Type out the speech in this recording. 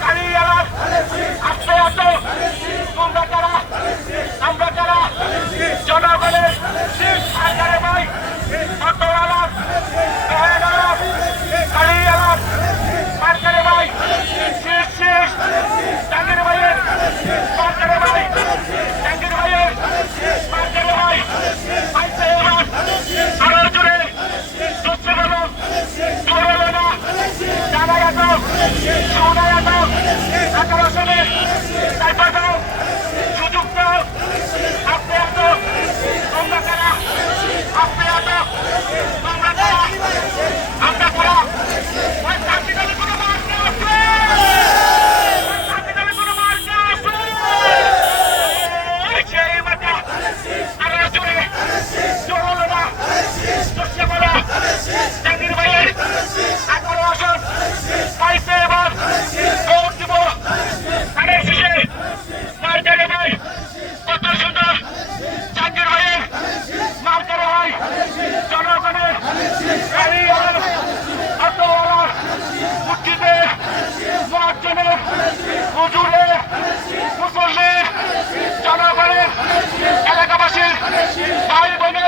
কারিয়ালার আস্তে আছো তোমরা কারা আমরা কারা জনগণের সরকারে ভাই অটোয়ালার কারিয়ালার সরকারে ভাই শেষ শেষ জাহাঙ্গীর ভাইয়ের সরকারে ভাই জাহাঙ্গীর ভাইয়ের সরকারে ভাই পাইছে এবার আরো জোরে সচ্ছে বলো জোরে বলো না জানাই আছো শোনাই আছো ঢাকার আসনে তাইপা দাও সুযোগ দাও আপনি আছো তোমরা কারা আপনি আছো তোমরা কারা আমরা কারা ওই সাথীদের কোনো মার্কা আছে সাথীদের কোনো মার্কা আছে সেই মাটা আরো জোরে জোরে বলো না সচ্ছে বলো জাহাঙ্গীর ভাইয়ের 18 আসন পাইছে এবার ভোট দিব ধানের শেষে মার্কারে ভাই কত সুন্দর জাহাঙ্গীর ভাইয়ের মার্কারে ভাই জনগণের কারিয়ালার অটোওয়ালার মসজিদের মুয়াজ্জিনের হুজুরের মুসল্লির জনগণের এলাকাবাসীর ভাই বোনের